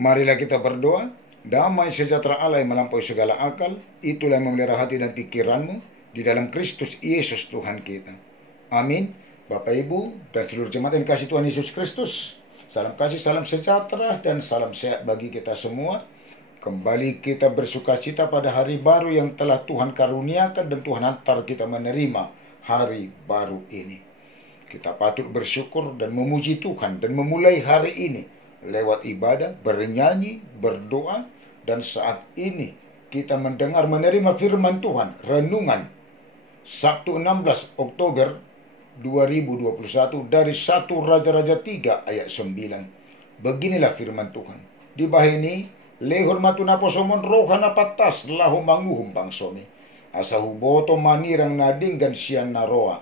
Marilah kita berdoa. Damai sejahtera Allah yang melampaui segala akal, itulah yang memelihara hati dan pikiranmu di dalam Kristus Yesus Tuhan kita. Amin. Bapak, Ibu, dan seluruh jemaat yang kasih Tuhan Yesus Kristus, salam kasih, salam sejahtera, dan salam sehat bagi kita semua. Kembali kita bersukacita pada hari baru yang telah Tuhan karuniakan dan Tuhan hantar kita menerima hari baru ini. Kita patut bersyukur dan memuji Tuhan dan memulai hari ini lewat ibadah, bernyanyi, berdoa, dan saat ini kita mendengar menerima firman Tuhan, renungan Sabtu 16 Oktober 2021 dari 1 Raja-Raja 3 ayat 9. Beginilah firman Tuhan. Di bahini, lehor matuna posomon rohana patas lahu manguhum bangsomi. Asahu boto manirang nadinggan sian naroa.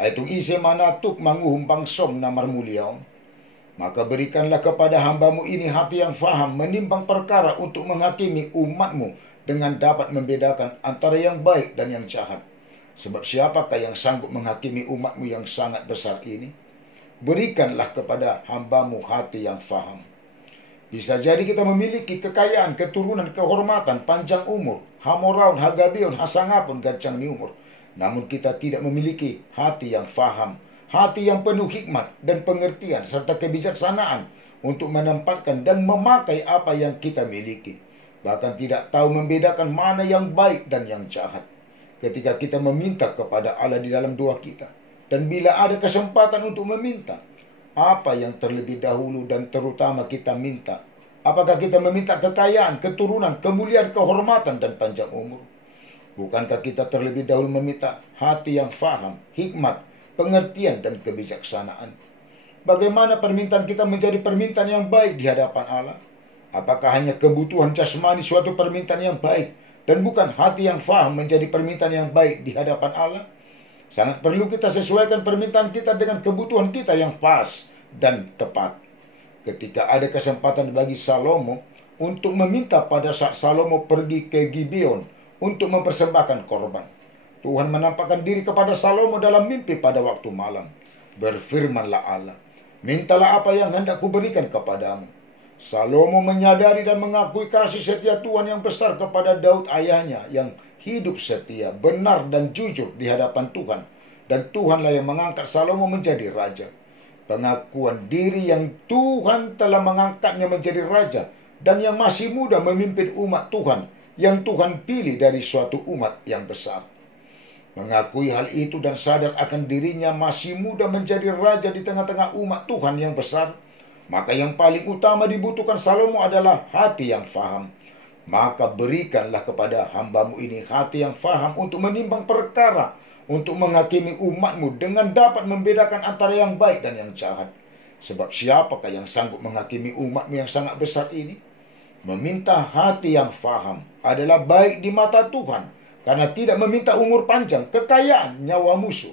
Aitung ise manatuk manguhum bangsom namar muliaum. Maka berikanlah kepada hambamu ini hati yang faham menimbang perkara untuk menghakimi umatmu dengan dapat membedakan antara yang baik dan yang jahat. Sebab siapakah yang sanggup menghakimi umatmu yang sangat besar ini? Berikanlah kepada hambamu hati yang faham. Bisa jadi kita memiliki kekayaan, keturunan, kehormatan, panjang umur, hamoraun, hagabion, hasangapun, gancang ni umur. Namun kita tidak memiliki hati yang faham, hati yang penuh hikmat dan pengertian serta kebijaksanaan untuk menempatkan dan memakai apa yang kita miliki. Bahkan tidak tahu membedakan mana yang baik dan yang jahat. Ketika kita meminta kepada Allah di dalam doa kita, dan bila ada kesempatan untuk meminta, apa yang terlebih dahulu dan terutama kita minta? Apakah kita meminta kekayaan, keturunan, kemuliaan, kehormatan, dan panjang umur? Bukankah kita terlebih dahulu meminta hati yang faham, hikmat, pengertian, dan kebijaksanaan? Bagaimana permintaan kita menjadi permintaan yang baik di hadapan Allah? Apakah hanya kebutuhan jasmani suatu permintaan yang baik dan bukan hati yang faham menjadi permintaan yang baik di hadapan Allah? Sangat perlu kita sesuaikan permintaan kita dengan kebutuhan kita yang pas dan tepat. Ketika ada kesempatan bagi Salomo untuk meminta pada saat Salomo pergi ke Gibeon untuk mempersembahkan korban, Tuhan menampakkan diri kepada Salomo dalam mimpi pada waktu malam. Berfirmanlah Allah, mintalah apa yang hendak kuberikan kepadamu. Salomo menyadari dan mengakui kasih setia Tuhan yang besar kepada Daud ayahnya yang hidup setia, benar dan jujur di hadapan Tuhan. Dan Tuhanlah yang mengangkat Salomo menjadi raja. Pengakuan diri yang Tuhan telah mengangkatnya menjadi raja dan yang masih muda memimpin umat Tuhan yang Tuhan pilih dari suatu umat yang besar. Mengakui hal itu dan sadar akan dirinya masih muda menjadi raja di tengah-tengah umat Tuhan yang besar, maka yang paling utama dibutuhkan Salomo adalah hati yang faham. Maka berikanlah kepada hambamu ini hati yang faham untuk menimbang perkara, untuk menghakimi umatmu dengan dapat membedakan antara yang baik dan yang jahat. Sebab siapakah yang sanggup menghakimi umatmu yang sangat besar ini? Meminta hati yang faham adalah baik di mata Tuhan, karena tidak meminta umur panjang, kekayaan, nyawa musuh.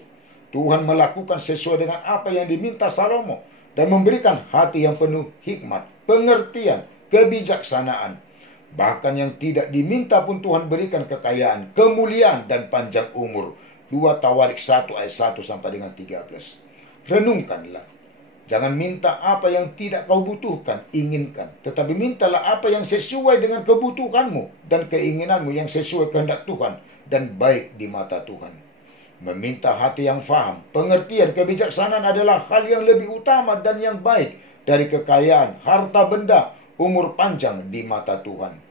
Tuhan melakukan sesuai dengan apa yang diminta Salomo dan memberikan hati yang penuh hikmat, pengertian, kebijaksanaan. Bahkan yang tidak diminta pun Tuhan berikan kekayaan, kemuliaan, dan panjang umur. 2 Tawarik 1 ayat 1 sampai dengan 13. Renungkanlah. Jangan minta apa yang tidak kau butuhkan, inginkan. Tetapi mintalah apa yang sesuai dengan kebutuhanmu dan keinginanmu yang sesuai kehendak Tuhan dan baik di mata Tuhan. Meminta hati yang faham, pengertian, kebijaksanaan adalah hal yang lebih utama dan yang baik dari kekayaan, harta benda, umur panjang di mata Tuhan.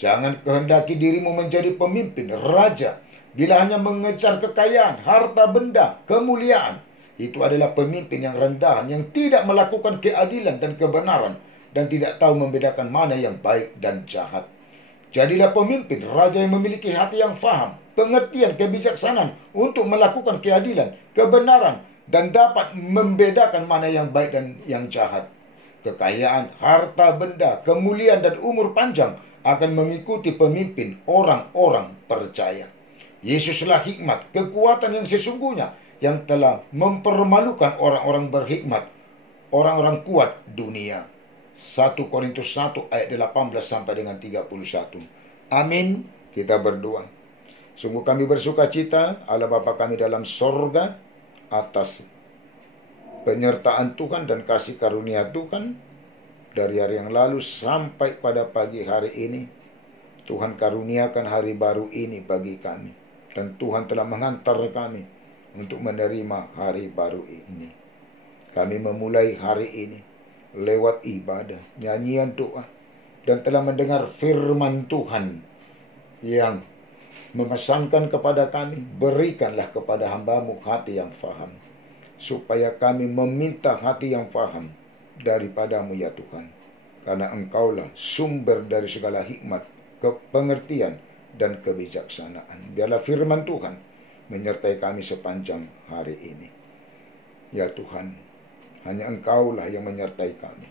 Jangan kehendaki dirimu menjadi pemimpin, raja, bila hanya mengejar kekayaan, harta benda, kemuliaan. Itu adalah pemimpin yang rendahan, yang tidak melakukan keadilan dan kebenaran, dan tidak tahu membedakan mana yang baik dan jahat. Jadilah pemimpin, raja yang memiliki hati yang faham, pengertian, kebijaksanaan untuk melakukan keadilan, kebenaran, dan dapat membedakan mana yang baik dan yang jahat. Kekayaan, harta benda, kemuliaan, dan umur panjang akan mengikuti pemimpin orang-orang percaya. Yesuslah hikmat, kekuatan yang sesungguhnya yang telah mempermalukan orang-orang berhikmat, orang-orang kuat dunia. 1 Korintus 1 ayat 18 sampai dengan 31. Amin. Kita berdoa. Sungguh kami bersuka cita Allah Bapa kami dalam sorga atas penyertaan Tuhan dan kasih karunia Tuhan dari hari yang lalu sampai pada pagi hari ini. Tuhan karuniakan hari baru ini bagi kami. Dan Tuhan telah menghantar kami untuk menerima hari baru ini. Kami memulai hari ini lewat ibadah, nyanyian doa, dan telah mendengar firman Tuhan yang memesankan kepada kami, berikanlah kepada hamba-Mu hati yang faham, supaya kami meminta hati yang faham daripada-Mu ya Tuhan. Karena Engkaulah sumber dari segala hikmat, pengertian, dan kebijaksanaan. Biarlah firman Tuhan menyertai kami sepanjang hari ini. Ya Tuhan, hanya Engkaulah yang menyertai kami.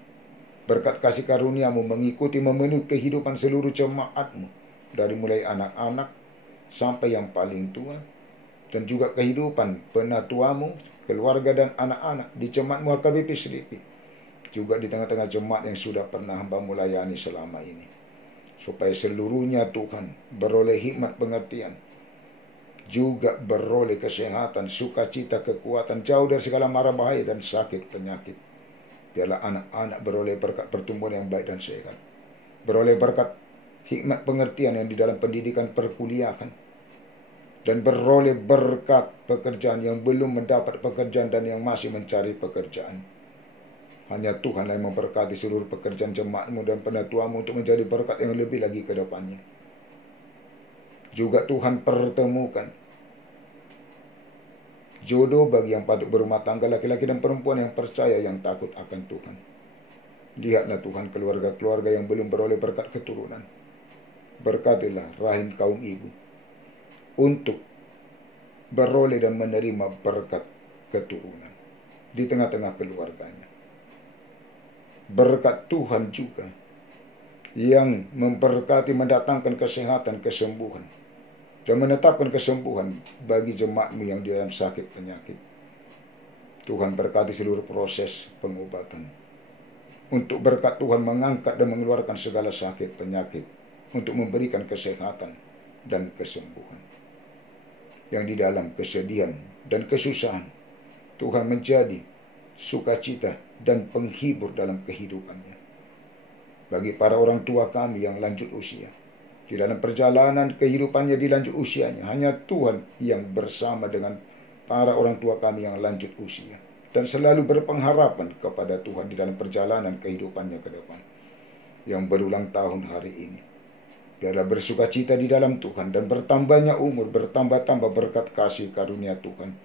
Berkat kasih karunia-Mu mengikuti memenuhi kehidupan seluruh jemaat-Mu, dari mulai anak-anak sampai yang paling tua, dan juga kehidupan penatua-Mu, keluarga dan anak-anak di jemaat-Mu HKBP Selipi, juga di tengah-tengah jemaat yang sudah pernah Hamba-Mu layani selama ini. Supaya seluruhnya Tuhan beroleh hikmat pengertian, juga beroleh kesehatan, sukacita, kekuatan, jauh dari segala mara bahaya dan sakit penyakit. Biarlah anak-anak beroleh berkat pertumbuhan yang baik dan sehat, beroleh berkat hikmat pengertian yang di dalam pendidikan perkuliahan, dan beroleh berkat pekerjaan yang belum mendapat pekerjaan dan yang masih mencari pekerjaan. Hanya Tuhan yang memberkati seluruh pekerjaan jemaat-Mu dan penatua-Mu untuk menjadi berkat yang lebih lagi ke depannya. Juga Tuhan pertemukan jodoh bagi yang patut berumah tangga, laki-laki dan perempuan yang percaya, yang takut akan Tuhan. Lihatlah Tuhan keluarga-keluarga yang belum beroleh berkat keturunan. Berkatilah rahim kaum ibu untuk beroleh dan menerima berkat keturunan di tengah-tengah keluarganya. Berkat Tuhan juga yang memberkati, mendatangkan kesehatan, kesembuhan, dan menetapkan kesembuhan bagi jemaat-Mu yang di dalam sakit penyakit. Tuhan berkati seluruh proses pengobatan. Untuk berkat Tuhan mengangkat dan mengeluarkan segala sakit penyakit, untuk memberikan kesehatan dan kesembuhan. Yang di dalam kesedihan dan kesusahan, Tuhan menjadi sukacita dan penghibur dalam kehidupannya. Bagi para orang tua kami yang lanjut usia, di dalam perjalanan kehidupannya di lanjut usianya, hanya Tuhan yang bersama dengan para orang tua kami yang lanjut usia, dan selalu berpengharapan kepada Tuhan di dalam perjalanan kehidupannya ke depan, yang berulang tahun hari ini. Biarlah bersukacita di dalam Tuhan, dan bertambahnya umur, bertambah-tambah berkat kasih karunia Tuhan,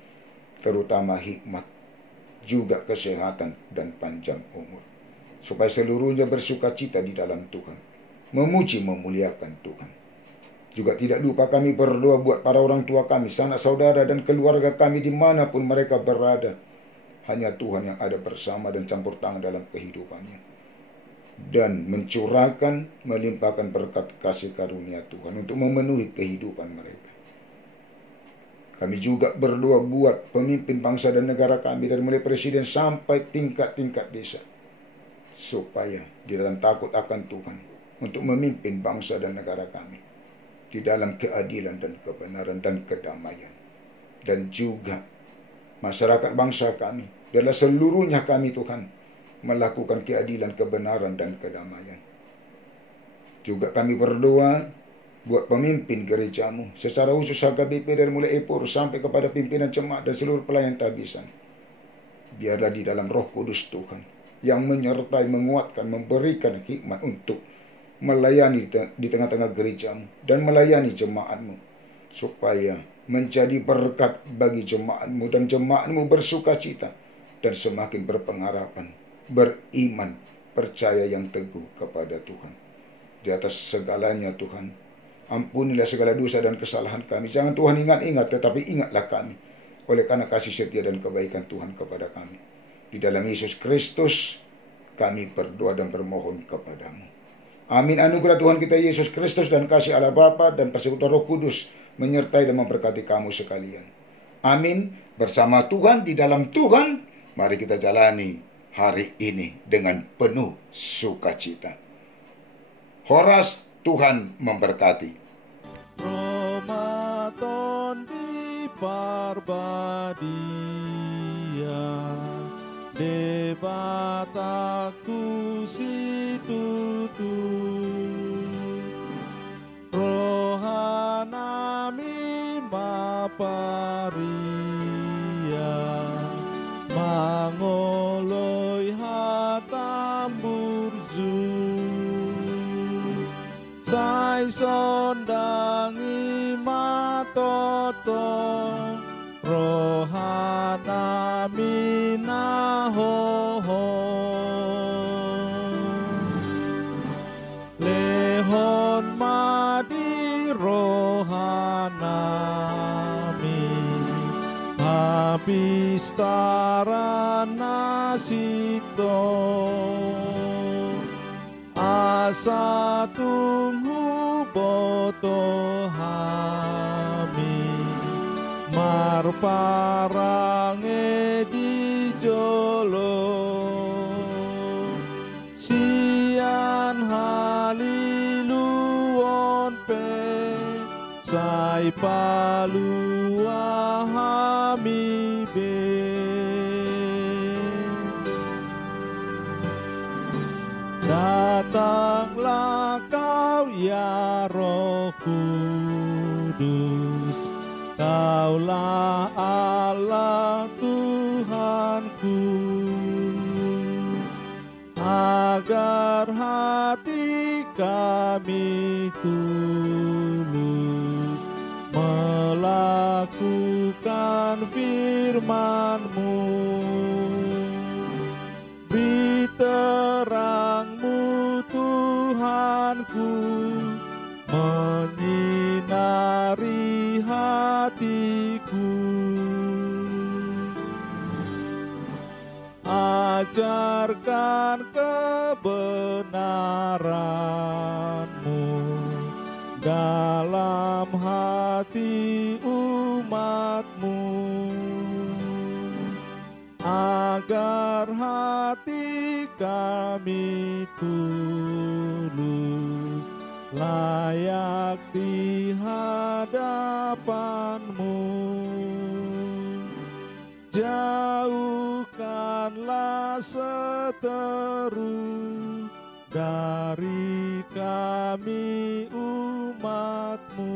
terutama hikmat, juga kesehatan dan panjang umur, supaya seluruhnya bersukacita di dalam Tuhan, memuji memuliakan Tuhan. Juga tidak lupa kami berdoa buat para orang tua kami, sanak saudara dan keluarga kami dimanapun mereka berada. Hanya Tuhan yang ada bersama dan campur tangan dalam kehidupannya, dan mencurahkan, melimpahkan berkat kasih karunia Tuhan untuk memenuhi kehidupan mereka. Kami juga berdoa buat pemimpin bangsa dan negara kami, dari mulai presiden sampai tingkat-tingkat desa, supaya di dalam takut akan Tuhan untuk memimpin bangsa dan negara kami di dalam keadilan dan kebenaran dan kedamaian. Dan juga masyarakat bangsa kami, biarlah seluruhnya kami Tuhan melakukan keadilan, kebenaran, dan kedamaian. Juga kami berdoa buat pemimpin gereja-Mu, secara khusus HKBP dari mulai EPOR sampai kepada pimpinan jemaat dan seluruh pelayan tabisan. Biarlah di dalam Roh Kudus Tuhan yang menyertai, menguatkan, memberikan hikmat untuk melayani di tengah-tengah gereja-Mu dan melayani jemaat-Mu, supaya menjadi berkat bagi jemaat-Mu, dan jemaat-Mu bersukacita dan semakin berpengharapan, beriman, percaya yang teguh kepada Tuhan. Di atas segalanya Tuhan, ampunilah segala dosa dan kesalahan kami. Jangan Tuhan ingat-ingat, tetapi ingatlah kami oleh karena kasih setia dan kebaikan Tuhan kepada kami. Di dalam Yesus Kristus kami berdoa dan bermohon kepadamu. Amin. Anugerah Tuhan kita Yesus Kristus dan kasih Allah Bapa dan persekutuan Roh Kudus menyertai dan memberkati kamu sekalian. Amin. Bersama Tuhan, di dalam Tuhan, mari kita jalani hari ini dengan penuh sukacita. Horas, Tuhan memberkati. Ramadan di Parbadia, bataku situtu rohanami maparia mangoloi hatamburzu sai sondangi matoto rohanami nahoho lehon madi rohanami habis tarana sito asa tunggu boto hami marparange di jolo sian haliluon pe sai palua hami be datanglah kau ya Roh Kudus, Kaulah Allah Tuhanku, agar hati kami tulus melakukan firman-Mu. Beri terang-Mu Tuhanku, menyinari hatiku. Ajarkan kebenaran-Mu dalam hati umat-Mu, agar hati kami tulus layak di hadapan-Mu. Jauhkanlah seteru dari kami umat-Mu.